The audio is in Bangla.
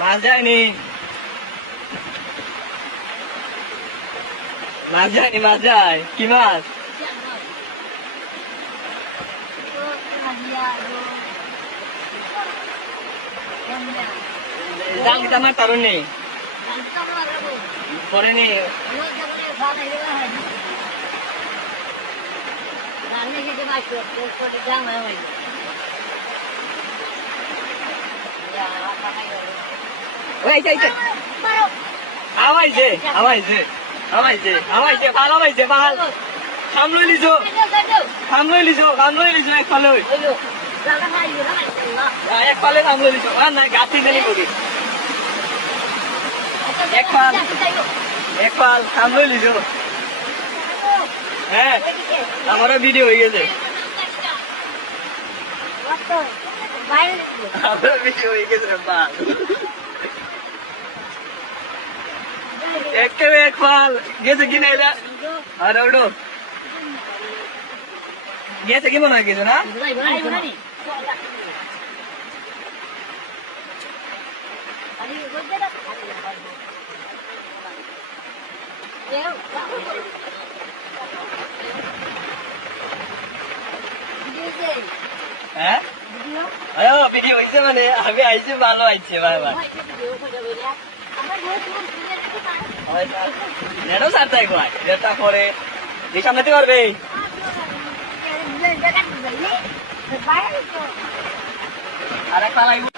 মাছ যায়নি, মাছ যায়নি, মাছ যায়। কি মাছ? জাল দিতে আমার তারুণ নেই, পরে নেই। আমাইছে আমাইছে আমাইছে আমাইছে ভাল আমাইছে ভাল। খাম লৈ লিছো, খাম লৈ লিছো, খাম লৈ লিছো একফালে, একফালে খাম লৈ লিছো। আর নাই গাছি জানি করি একফাল, একফাল খাম লৈ লিছো। হ্যাঁ আমারও ভিডিও হয়ে গেছে, আমারও ভিডিও হয়ে গেছে। ভাল একেবারে এক ফাল গেছে কিনা এটা। আর ওটো গেছে কি মনে হয় কিছু না। হ্যাঁ ভিডিও হয়েছে মানে আমি আইছি, ভালো আইছে ভাই ভাই। নেটও সারতে একবার নেটটা পরে এই সামলাতে পারবে। আর একটা লাগবে